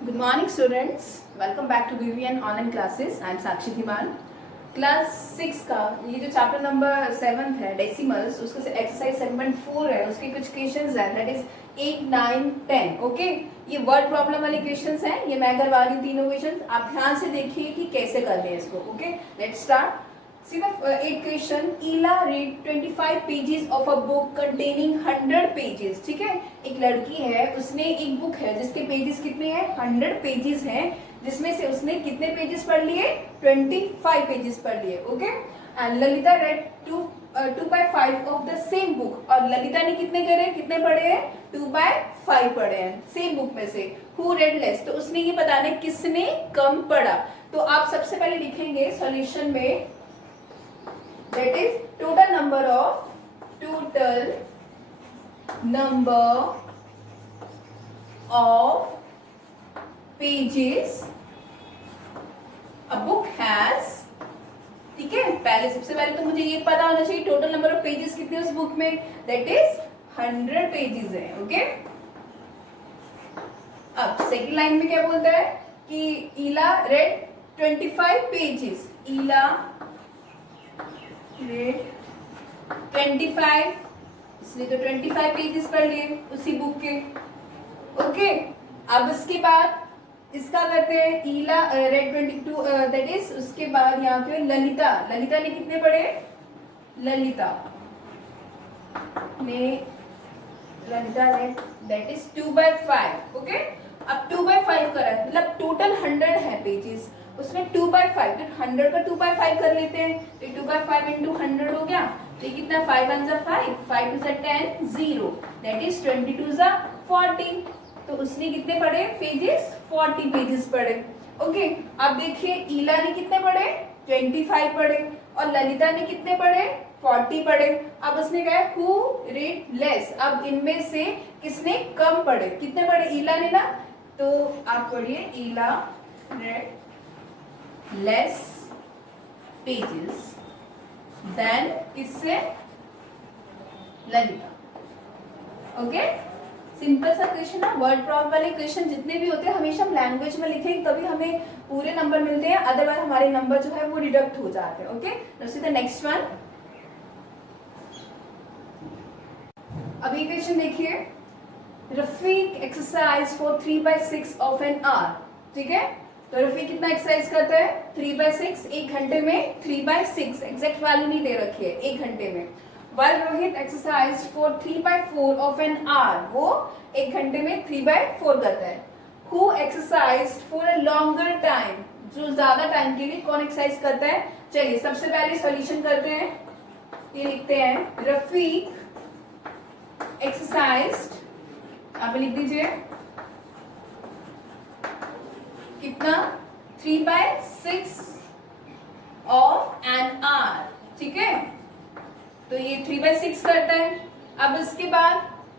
Good morning students. Welcome back to BVN online classes. I am Sakshi Dhiman. Class 6 का ये जो chapter number 7 है decimals, उसका exercise segment 4 है, उसके कुछ क्वेश्चंस हैं, दैट इज 8, 9, 10. ओके, ये वर्ड प्रॉब्लम वाले क्वेश्चंस हैं, ये मैं करवा रही हूँ तीनों क्वेश्चंस. आप ध्यान से देखिए कि कैसे करने हैं इसको. Okay, let's start. See the 8 question. Ela read 25 pages of a book containing 100 pages. ठीक है, एक लड़की है, उसने एक बुक है जिसके पेजेस कितने हैं, 100 पेजेस हैं, जिसमें से उसने कितने पेजेस पढ़ लिए, 25 पेजेस पढ़ लिए. Okay, and Lalita red 2/5 of the same book. और ललिता ने कितने पढ़े हैं, 2/5 पढ़े हैं सेम बुक में से. हु रेड लेस, तो उसने ये बताना है किसने कम पढ़ा. तो आप सबसे पहले लिखेंगे सॉल्यूशन में, that is total number of pages a book has. ठीक है, सबसे पहले तो मुझे ये पता होना चाहिए टोटल नंबर ऑफ पेजेस कितने उस बुक में, दैट इज 100 पेजेस है. ओके, अब सेकंड लाइन में क्या बोलता है कि ईला रेड 25 पेजेस. ईला रेड 25, इसलिए तो 25 पेजेस पढ़ लिए उसी बुक के. ओके, अब उसके बाद इसका करते हैं. ईला रेड 22, दैट इज उसके बाद यहाँ पे ललिता ने कितने पढ़े, Lalita read that is 2/5. Okay, अब 2/5 करा है, मतलब टोटल 100 है पेजेस, उसमें 2/5, तो 100 का 2/5 कर लेते हैं. तो 2/5 इंटू 100 हो गया, तो ये कितना, 5 1 जा 5, 5 2 जा 10, 0, दैट इज 22 जा 40. तो उसने कितने पढ़े पेजेस, 40 पेजेस पढ़े. ओके, अब देखिए ईला ने कितने पढ़े, 25 पढ़े, और ललिता ने कितने पढ़े, 40 पढ़े. अब उसने कहा हु रेड लेस, अब इनमें से किसने कम पढ़े, कितने पढ़े, ईला ने ना. तो आप पढ़िए ईला रेड less pages than किससे, ललिता. ओके, सिंपल सा क्वेश्चन है. वर्ड प्रॉब्लम वाले क्वेश्चन जितने भी होते हैं हमेशा हम लैंग्वेज में लिखें, तभी हमें पूरे नंबर मिलते हैं, अदरवाइज हमारे नंबर जो है वो डिडक्ट हो जाते हैं. Okay, the next one. अभी क्वेश्चन देखिए, Rafiq exercise for 3/6 of an hour. ठीक है, तो रफीक कितना एक्सरसाइज करता है, 3/6, एक घंटे में 3/6, एग्जैक्ट वैल्यू नहीं दे रखी है, एक घंटे में. while Rohit exercise for 3/4 of an hour, वो एक घंटे में 3/4 करता है. Who exercise for a longer time, जो ज्यादा टाइम के लिए कौन एक्सरसाइज करता है. चलिए सबसे पहले सॉल्यूशन करते हैं. ये लिखते हैं रफीक एक्सरसाइज, आप लिख दीजिए कितना, 3/6 ऑफ एन आवर. ठीक है, तो ये 3/6 करता है. अब इसके बाद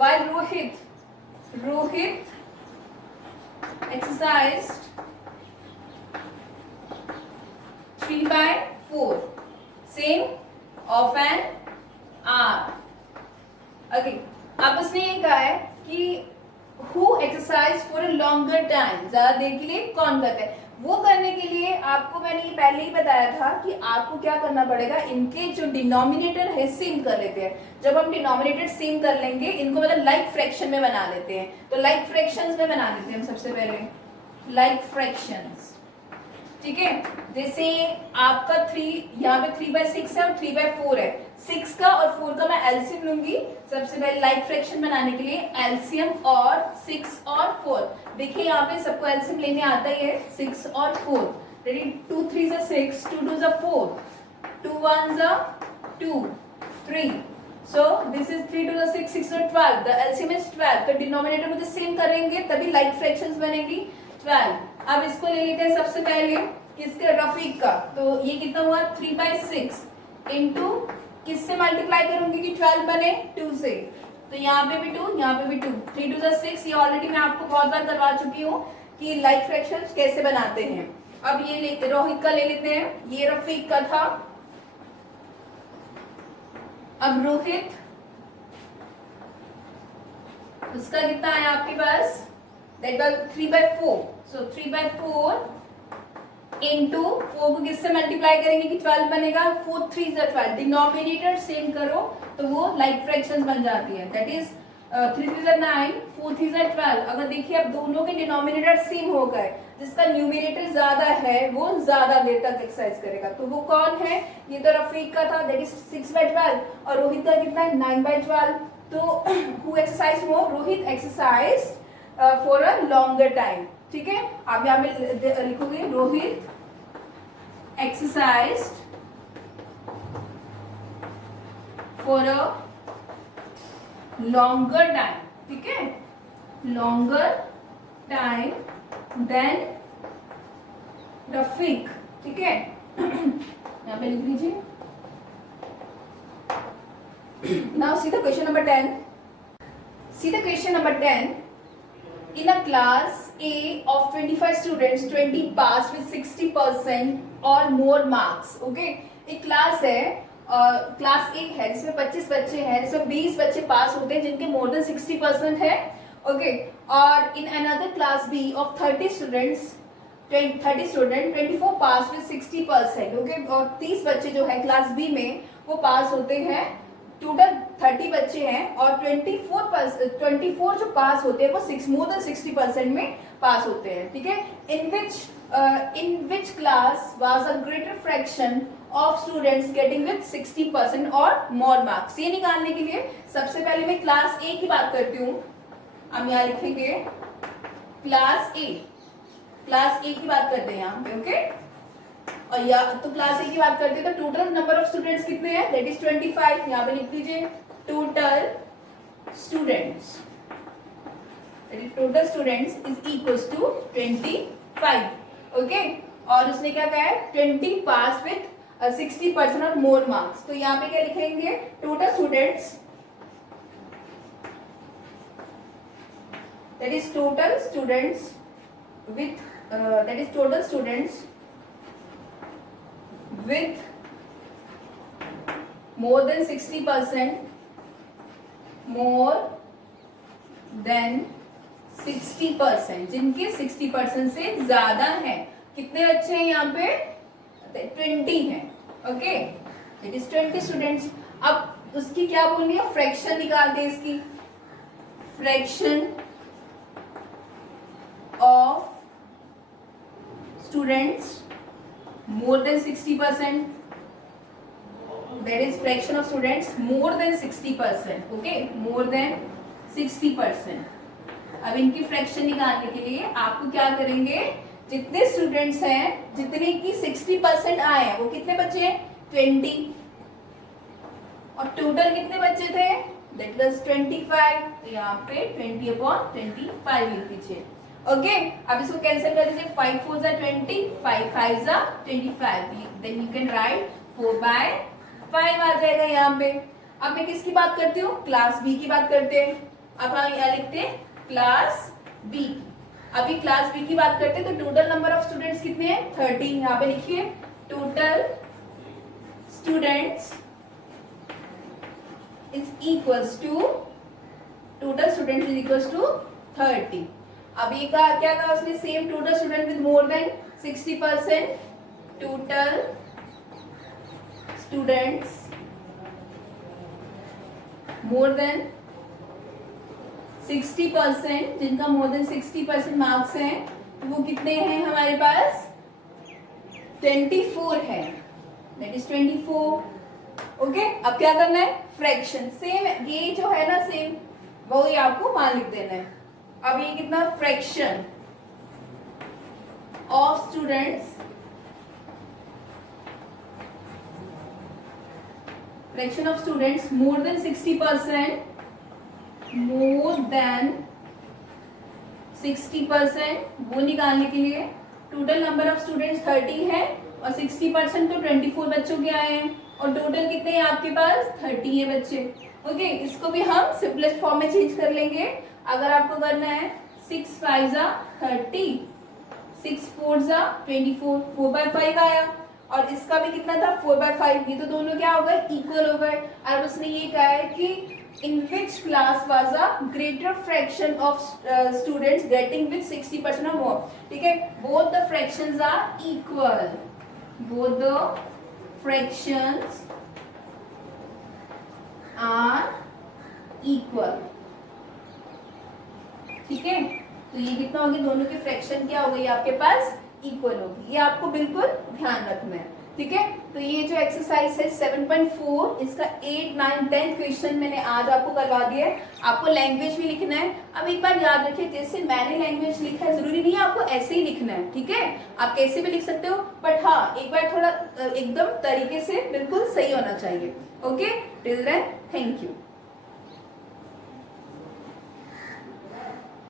while Rohit exercise 3/4 same of an hour. Okay, अब उसने ये कहा है कि who exercise for a longer time, ज्यादा देर के लिए कौन करता है. वो करने के लिए आपको मैंने ये पहले ही बताया था कि आपको क्या करना पड़ेगा, इनके जो डिनोमिनेटर है सेम कर लेते हैं. जब हम डिनोमिनेटर सेम कर लेंगे, इनको मतलब लाइक फ्रैक्शन में बना लेते हैं. तो लाइक फ्रैक्शंस में बना देते हैं हम सबसे पहले, लाइक फ्रैक्शंस. ठीक है, जैसे आपका 3 यहाँ पे 3/6 है और 3/4 है, 6 का और 4 का मैं एलसीएम लूंगी. सबसे पहले लाइक फ्रैक्शन बनाने के लिए एलसीएम और 6 और 4. देखिए यहाँ पे सबको एलसीएम लेने आता ही है, 6 और 4. रेडी, 2 3 जा 6, 2 2 जा 4, 2 1 जा 2, 3. So this is 3 2 जा 6, 6 जा 12. The LCM is 12. तो डिनोमिनेटर मुझे सेम करेंगे तभी लाइक फ्रैक्शंस बनेगी 12. अब इसको ले लेते हैं सबसे पहले किसके, रफीक का. तो ये कितना हुआ, 3/6 इंटू किससे मल्टीप्लाई करूंगी कि 12 बने, 2 से. तो यहाँ पे भी 2, यहाँ पे भी 2, 3 2 जा 6. ये ऑलरेडी मैं आपको बहुत बार करवा चुकी हूँ कि लाइक फ्रैक्शंस कैसे बनाते हैं. अब ये रोहित का ले लेते हैं, ये रफीक का था. अब रोहित उसका कितना आया आपके पास दैट वाज 3/4, सो 3/4 इंटू 4 को किससे मल्टीप्लाई करेंगे कि 12 बनेगा, 4 3 12, डिनोमिनेटर सेम करो तो वो लाइक फ्रैक्शंस बन जाती है, दैट इज 3 3 9, 4 3 12। अगर देखिए अब दोनों के डिनोमिनेटर सेम हो गए, जिसका न्यूमिनेटर ज्यादा है वो ज्यादा देर तक एक्सरसाइज करेगा, तो वो कौन है, ये तो रफीक का था, दैट इज 6/12, और रोहित का कितना है 9/12। तो who exercise more, Rohit exercise for a longer time, ठीक है। आप यहाँ पे लिखोगे Rohit exercise for a longer time, ठीक है, लॉन्गर टाइम देन रफीक, ठीक है। यहाँ पे लिख लीजिए। Now see the question number 10, see the question number 10। In a class A of 25 students, 20 pass with 60% or more marks. Okay, एक क्लास है, क्लास A है जिसमें 25 बच्चे हैं, जिसमें 20 बच्चे पास होते हैं जिनके मोर देन 60% है। ओके, और in another class B of 30 students, 24 pass with 60%। Okay, और 30 बच्चे जो है क्लास B में वो पास होते हैं, टोटल 30 बच्चे हैं और 24 जो पास होते हैं वो मोर देन 60% में पास होते हैं, ठीक है। In which class was a greater fraction of students getting with 60% और मोर मार्क्स। ये निकालने के लिए सबसे पहले मैं क्लास ए की बात करती हूँ। हम यहाँ लिखेंगे क्लास ए, क्लास ए की बात करते हैं यहाँ पे, ओके। और या तो क्लास ए की बात करते हैं तो टोटल नंबर ऑफ स्टूडेंट्स कितने हैं, दैट इज 25। यहाँ पे लिख लीजिए total students, total students is equals to 25, okay. और उसने क्या कहा है 20 पास विथ 60% और मोर मार्क्स। तो यहाँ पे क्या लिखेंगे, total students, that is total students with that is total students with more than 60%, more than 60%, जिनके 60% से ज्यादा है। कितने बच्चे हैं यहाँ पे, 20 हैं, ओके, इट इज 20 स्टूडेंट्स। अब उसकी क्या बोलनी है, फ्रैक्शन निकालते हैं इसकी, fraction of students more than 60%, that is fraction of students more than 60%, okay, more than 60%। अब इनकी फ्रैक्शन निकालने के लिए आपको क्या करेंगे, जितने स्टूडेंट्स हैं जितने की 60% आए हैं वो कितने बच्चे हैं 20, और टोटल कितने बच्चे थे, that was 25। तो यहाँ पे 20/25 लिख दीजिए, ओके। अब इसको कैंसिल कर दीजिए, 5 4 20, 5 5 25, देन यू कैन राइट 4/5 आ जाएगा यहाँ पे। अब मैं किसकी बात करती हूँ, क्लास बी की बात करते हैं। अब हम यहाँ लिखते हैं क्लास बी। अभी क्लास बी की बात करते हैं तो टोटल नंबर ऑफ स्टूडेंट्स कितने हैं 30। यहाँ पे लिखिए total students is equals to, total students is equals to 30। अब ये क्या कहा उसने, same total student with more than 60%, total students more than 60%, जिनका मोर देन 60% मार्क्स हैं, तो वो कितने हैं हमारे पास 24 है, दैट इज 24, ओके। अब क्या करना है, फ्रैक्शन सेम, ये जो है ना सेम, वो ही आपको मान लिख देना है। अब ये कितना, fraction of students, fraction of students more than 60%, more than 60%, वो निकालने के लिए टोटल नंबर ऑफ स्टूडेंट्स 30 है और 60% तो 24 बच्चों के आए हैं, और टोटल कितने हैं आपके पास 30 है बच्चे, ओके। इसको भी हम सिंपलेस्ट फॉर्म में चेंज कर लेंगे। अगर आपको करना है 6 5 30, 6 4 24, 4/5 आया, और इसका भी कितना था 4/5। ये तो दोनों क्या हो गए, इक्वल हो गए। और उसने ये कहा है कि in which class was a greater fraction of students getting with 60% or more. ठीक है, both the fractions are equal, both the fractions are equal. ठीक है, तो ये कितना हो गया, दोनों की फ्रैक्शन क्या हो गई आपके पास, इक्वल होगी. ये आपको बिल्कुल ध्यान रखना है. ठीक है, तो ये जो एक्सरसाइज है 7.4, इसका 8, 9, 10 क्वेश्चन मैंने आज आपको करवा दिया है. आपको लैंग्वेज भी लिखना है. अब एक बार याद रखिए, जैसे मैंने लैंग्वेज लिखा है जरूरी नहीं है आपको ऐसे ही लिखना है. ठीक है, आप कैसे भी लिख सकते हो, बट हाँ एक बार थोड़ा एकदम तरीके से बिल्कुल सही होना चाहिए. Okay, till then thank you.